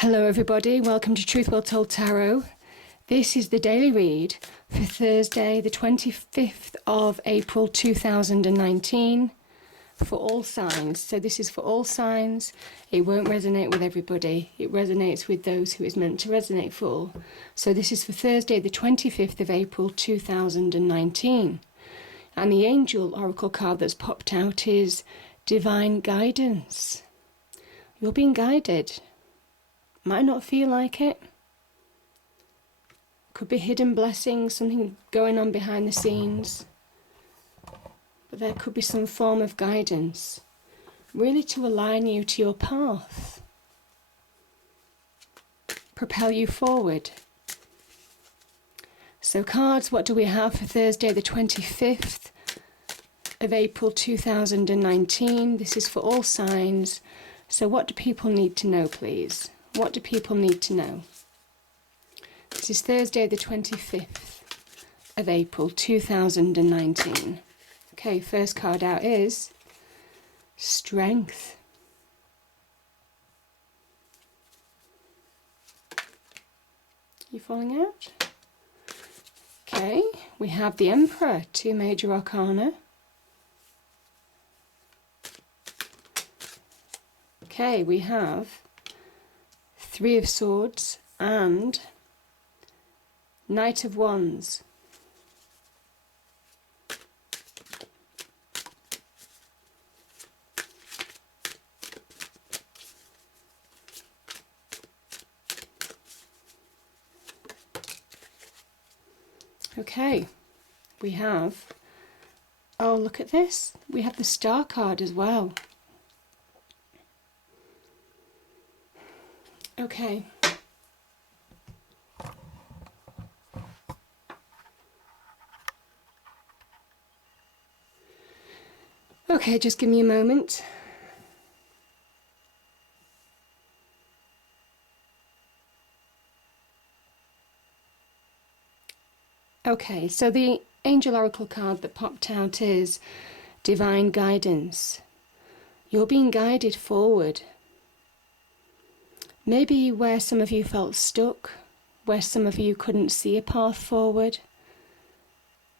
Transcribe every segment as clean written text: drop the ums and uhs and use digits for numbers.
Hello everybody, welcome to Truth Well Told Tarot. This is the daily read for Thursday the 25th of April 2019 for all signs. So this is for all signs. It won't resonate with everybody. It resonates with those who it's meant to resonate for. So this is for Thursday the 25th of April 2019. And the angel oracle card that's popped out is Divine Guidance. You're being guided. Might not feel like it. Could be hidden blessings, something going on behind the scenes. But there could be some form of guidance, really to align you to your path. Propel you forward. So cards, what do we have for Thursday the 25th of April 2019? This is for all signs. So what do people need to know, please? What do people need to know? This is Thursday the 25th of April 2019. Okay, first card out is Strength. You falling out? Okay, we have the Emperor, two major arcana. Okay, we have Three of Swords and Knight of Wands. Okay, we have, oh look at this, we have the Star card as well. Okay. Okay, just give me a moment. Okay, so the angel oracle card that popped out is Divine Guidance. You're being guided forward. Maybe where some of you felt stuck, where some of you couldn't see a path forward.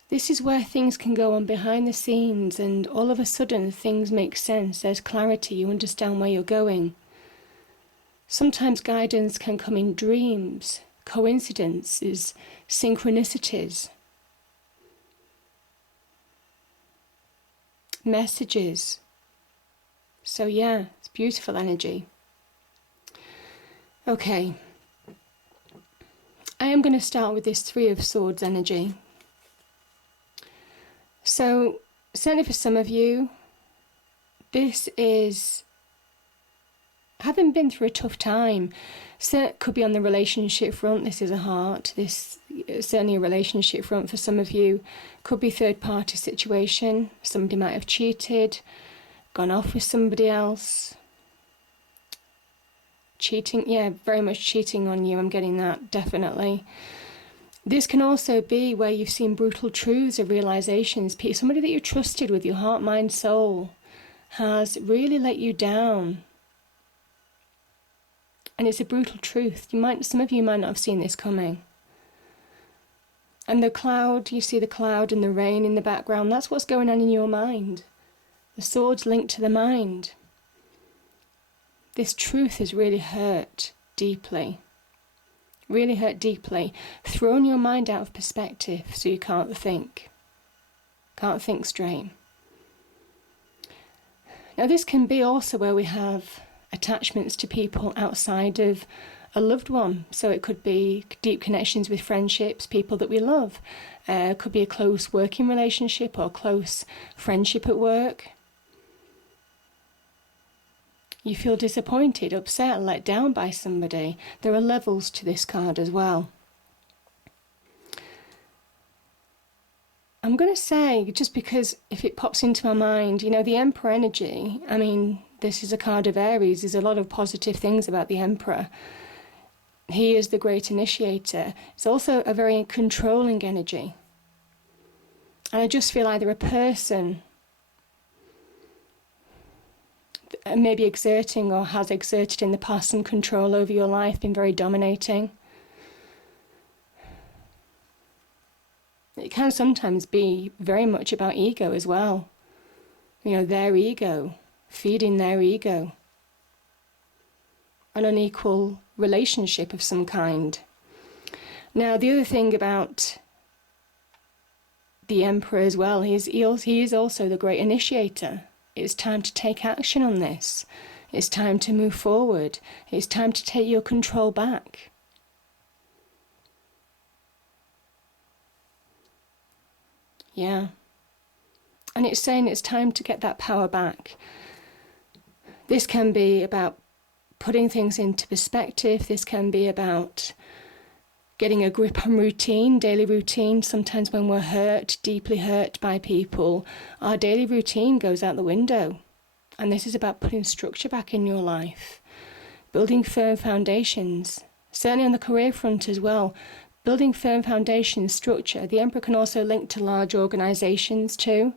This is where things can go on behind the scenes and all of a sudden things make sense, there's clarity, you understand where you're going. Sometimes guidance can come in dreams, coincidences, synchronicities, messages. So yeah, it's beautiful energy. Okay, I am going to start with this Three of Swords energy. So, certainly for some of you, this is having been through a tough time. So it could be on the relationship front, this is a heart, this certainly a relationship front for some of you. Could be third party situation, somebody might have cheated, gone off with somebody else. Cheating, yeah, very much cheating on you, I'm getting that, definitely. This can also be where you've seen brutal truths or realizations. Somebody that you trusted with your heart, mind, soul has really let you down. And it's a brutal truth. Some of you might not have seen this coming. And the cloud, you see the cloud and the rain in the background, that's what's going on in your mind. The sword's linked to the mind. This truth has really hurt deeply. Really hurt deeply. Thrown your mind out of perspective so you can't think. Can't think straight. Now this can be also where we have attachments to people outside of a loved one. So it could be deep connections with friendships, people that we love. Could be a close working relationship or close friendship at work. You feel disappointed, upset, let down by somebody. There are levels to this card as well. I'm going to say, just because if it pops into my mind, you know, the Emperor energy, I mean, this is a card of Aries. There's a lot of positive things about the Emperor. He is the great initiator. It's also a very controlling energy. And I just feel either a person maybe exerting or has exerted in the past some control over your life, been very dominating. It can sometimes be very much about ego as well. Their ego, feeding their ego. An unequal relationship of some kind. Now, the other thing about the Emperor as well, he is also the great initiator. It's time to take action on this. It's time to move forward. It's time to take your control back. Yeah. And it's saying it's time to get that power back. This can be about putting things into perspective. This can be about getting a grip on routine, daily routine. Sometimes when we're hurt, deeply hurt by people, our daily routine goes out the window. And this is about putting structure back in your life, building firm foundations, certainly on the career front as well. Building firm foundations, structure. The Emperor can also link to large organisations too.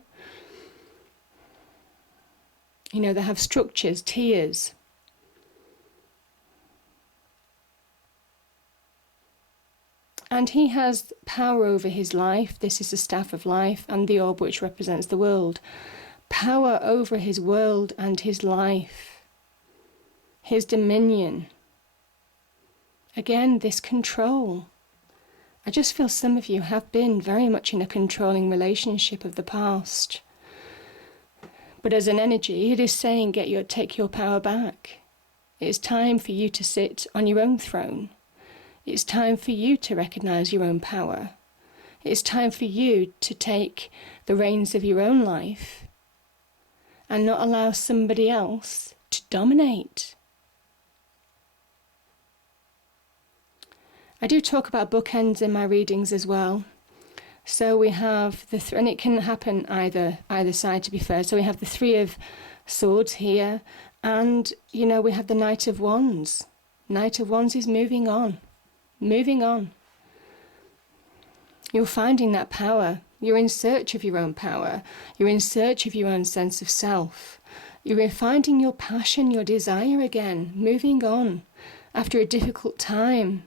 They have structures, tiers. And he has power over his life. This is the staff of life and the orb which represents the world. Power over his world and his life. His dominion. Again, this control. I just feel some of you have been very much in a controlling relationship of the past. But as an energy, it is saying take your power back. It's time for you to sit on your own throne. It's time for you to recognise your own power. It's time for you to take the reins of your own life and not allow somebody else to dominate. I do talk about bookends in my readings as well. So we have and it can happen either side, to be fair. So we have the Three of Swords here, and we have the Knight of Wands. Knight of Wands is moving on. You're finding that power. You're in search of your own power. You're in search of your own sense of self. You're finding your passion, your desire again, moving on after a difficult time.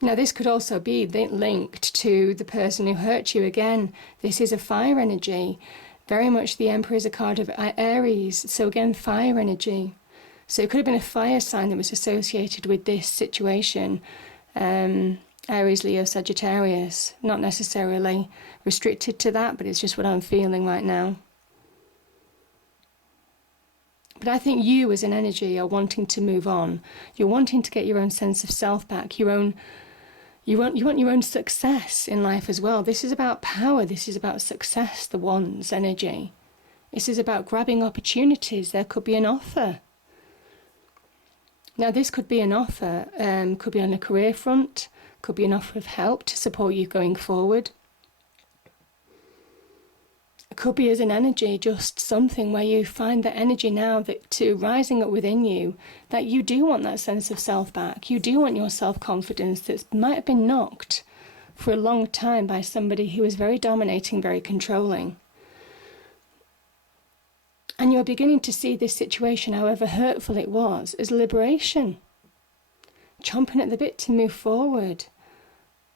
Now, this could also be linked to the person who hurt you again. This is a fire energy. Very much the Emperor is a card of Aries. So again, fire energy. So it could have been a fire sign that was associated with this situation. Aries, Leo, Sagittarius. Not necessarily restricted to that, but it's just what I'm feeling right now. But I think you as an energy are wanting to move on. You're wanting to get your own sense of self back, you want your own success in life as well. This is about power. This is about success, the Wands energy. This is about grabbing opportunities. There could be an offer. Now, this could be an offer, could be on a career front, could be an offer of help to support you going forward. It could be as an energy, just something where you find the energy now rising up within you, that you do want that sense of self back. You do want your self-confidence that might have been knocked for a long time by somebody who was very dominating, very controlling. And you're beginning to see this situation, however hurtful it was, as liberation. Chomping at the bit to move forward.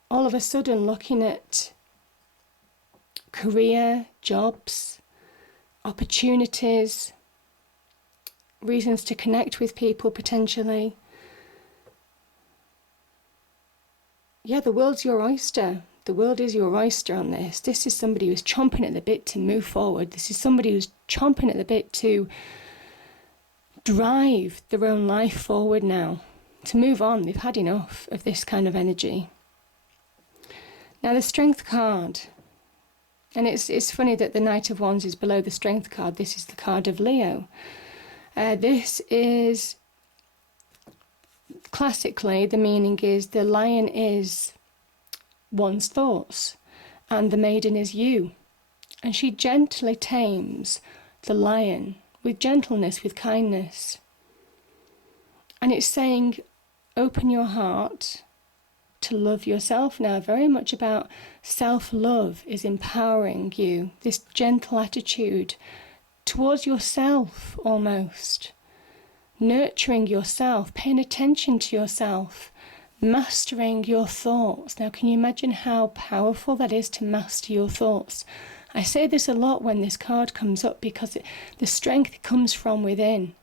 All of a sudden looking at career, jobs, opportunities, reasons to connect with people potentially. Yeah, the world's your oyster. The world is your oyster on this. This is somebody who's chomping at the bit to move forward. This is somebody who's chomping at the bit to drive their own life forward now, to move on. They've had enough of this kind of energy. Now, the Strength card. And it's funny that the Knight of Wands is below the Strength card. This is the card of Leo. This is, classically, the meaning is the lion is one's thoughts, and the maiden is you. And she gently tames the lion with gentleness, with kindness. And it's saying, open your heart, to love yourself now. Very much about self-love is empowering you. This gentle attitude towards yourself almost. Nurturing yourself, paying attention to yourself, mastering your thoughts. Now, can you imagine how powerful that is to master your thoughts? I say this a lot when this card comes up because the strength comes from within.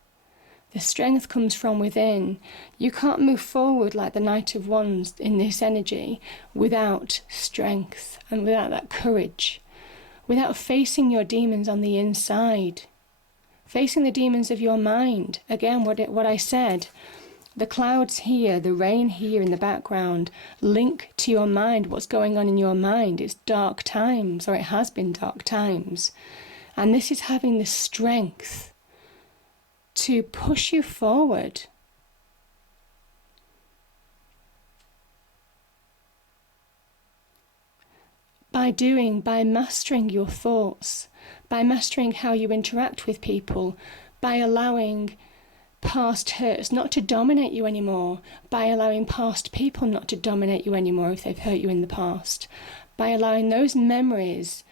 The strength comes from within. You can't move forward like the Knight of Wands in this energy without strength and without that courage, without facing your demons on the inside, facing the demons of your mind. Again, what I said, the clouds here, the rain here in the background, link to your mind. What's going on in your mind? It's dark times, or it has been dark times. And this is having the strength to push you forward. By mastering your thoughts, by mastering how you interact with people, by allowing past hurts not to dominate you anymore, by allowing past people not to dominate you anymore if they've hurt you in the past, by allowing those memories,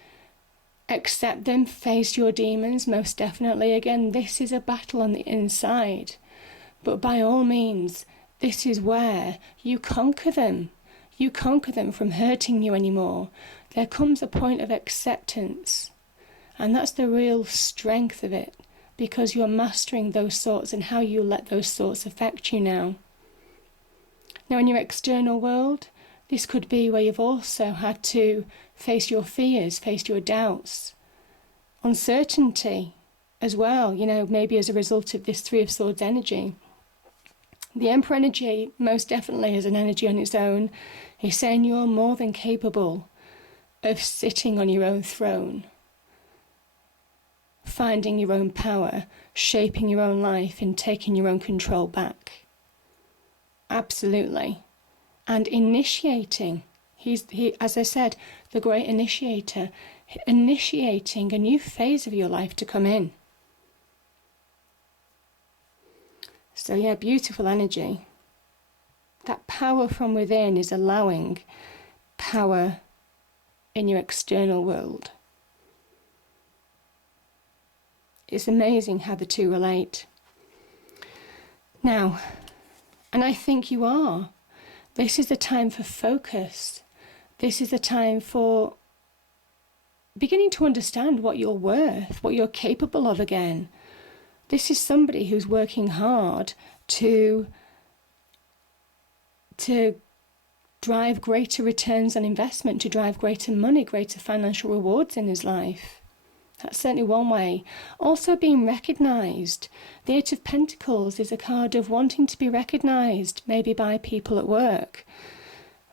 accept them, face your demons, most definitely. Again, this is a battle on the inside, but by all means, this is where you conquer them. You conquer them from hurting you anymore. There comes a point of acceptance, and that's the real strength of it, because you're mastering those thoughts and how you let those thoughts affect you now. Now, in your external world, this could be where you've also had to face your fears, face your doubts, uncertainty as well, maybe as a result of this Three of Swords energy. The Emperor energy, most definitely, is an energy on its own. He's saying you're more than capable of sitting on your own throne, finding your own power, shaping your own life, and taking your own control back. Absolutely. And initiating. He, as I said, the great initiator, initiating a new phase of your life to come in. So yeah, beautiful energy. That power from within is allowing power in your external world. It's amazing how the two relate. Now, and I think you are. This is the time for focus. This is the time for beginning to understand what you're worth, what you're capable of again. This is somebody who's working hard to drive greater returns on investment, to drive greater money, greater financial rewards in his life. That's certainly one way. Also being recognised. The Eight of Pentacles is a card of wanting to be recognised, maybe by people at work.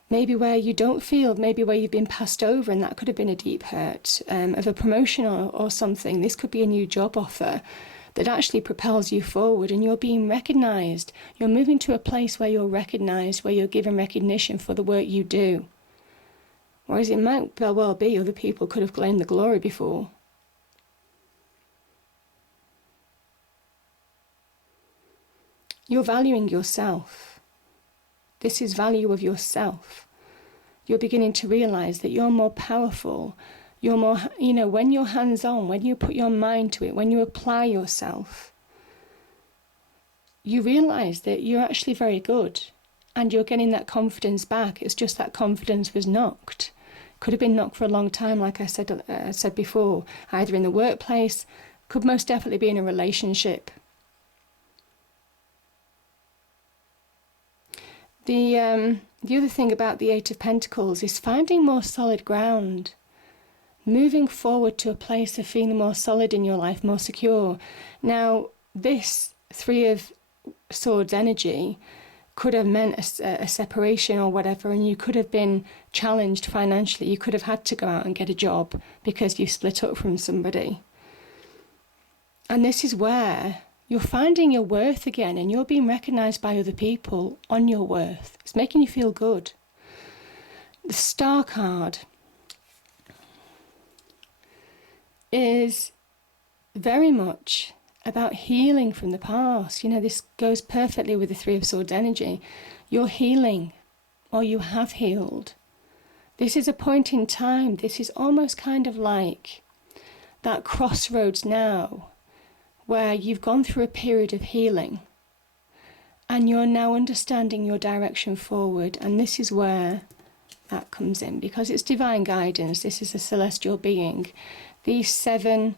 Maybe where you don't feel, maybe where you've been passed over, and that could have been a deep hurt of a promotion or something. This could be a new job offer that actually propels you forward, and you're being recognised. You're moving to a place where you're recognised, where you're given recognition for the work you do. Whereas it might well be other people could have claimed the glory before. You're valuing yourself. This is value of yourself. You're beginning to realise that you're more powerful. You're more, when you're hands-on, when you put your mind to it, when you apply yourself, you realise that you're actually very good and you're getting that confidence back. It's just that confidence was knocked. Could have been knocked for a long time, like I said before, either in the workplace, could most definitely be in a relationship. The other thing about the Eight of Pentacles is finding more solid ground, moving forward to a place of feeling more solid in your life, more secure. Now, this Three of Swords energy could have meant a separation or whatever, and you could have been challenged financially. You could have had to go out and get a job because you split up from somebody. And this is where you're finding your worth again, and you're being recognised by other people on your worth. It's making you feel good. The Star card is very much about healing from the past. This goes perfectly with the Three of Swords energy. You're healing or you have healed. This is a point in time. This is almost kind of like that crossroads now where you've gone through a period of healing and you're now understanding your direction forward. And this is where that comes in, because it's divine guidance. This is a celestial being. These seven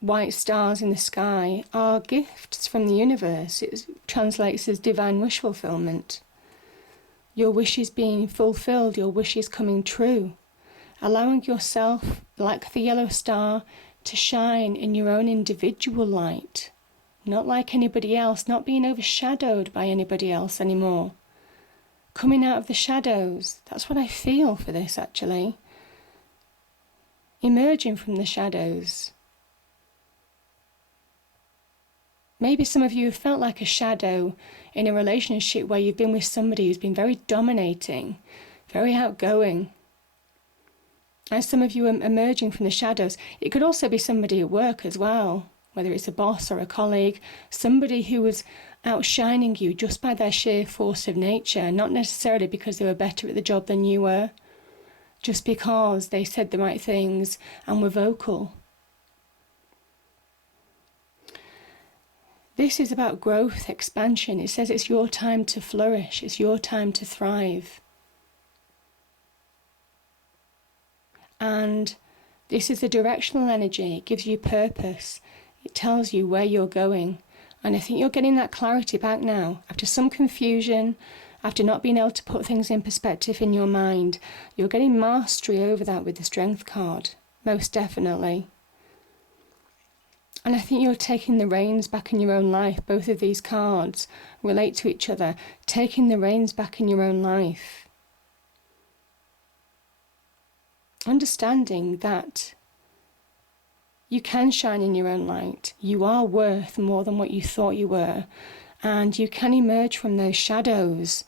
white stars in the sky are gifts from the universe. It translates as divine wish fulfillment. Your wishes being fulfilled, your wishes coming true. Allowing yourself, like the yellow star, to shine in your own individual light. Not like anybody else, not being overshadowed by anybody else anymore. Coming out of the shadows. That's what I feel for this, actually. Emerging from the shadows. Maybe some of you have felt like a shadow in a relationship where you've been with somebody who's been very dominating, very outgoing. As some of you are emerging from the shadows, it could also be somebody at work as well, whether it's a boss or a colleague, somebody who was outshining you just by their sheer force of nature, not necessarily because they were better at the job than you were, just because they said the right things and were vocal. This is about growth, expansion. It says it's your time to flourish. It's your time to thrive. And this is a directional energy. It gives you purpose. It tells you where you're going. And I think you're getting that clarity back now. After some confusion, after not being able to put things in perspective in your mind, you're getting mastery over that with the Strength card. Most definitely. And I think you're taking the reins back in your own life. Both of these cards relate to each other. Taking the reins back in your own life. Understanding that you can shine in your own light. You are worth more than what you thought you were. And you can emerge from those shadows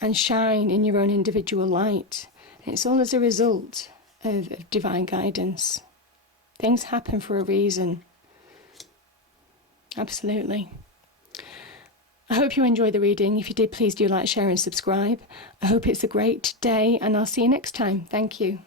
and shine in your own individual light. And it's all as a result of divine guidance. Things happen for a reason. Absolutely. I hope you enjoyed the reading. If you did, please do like, share and subscribe. I hope it's a great day and I'll see you next time. Thank you.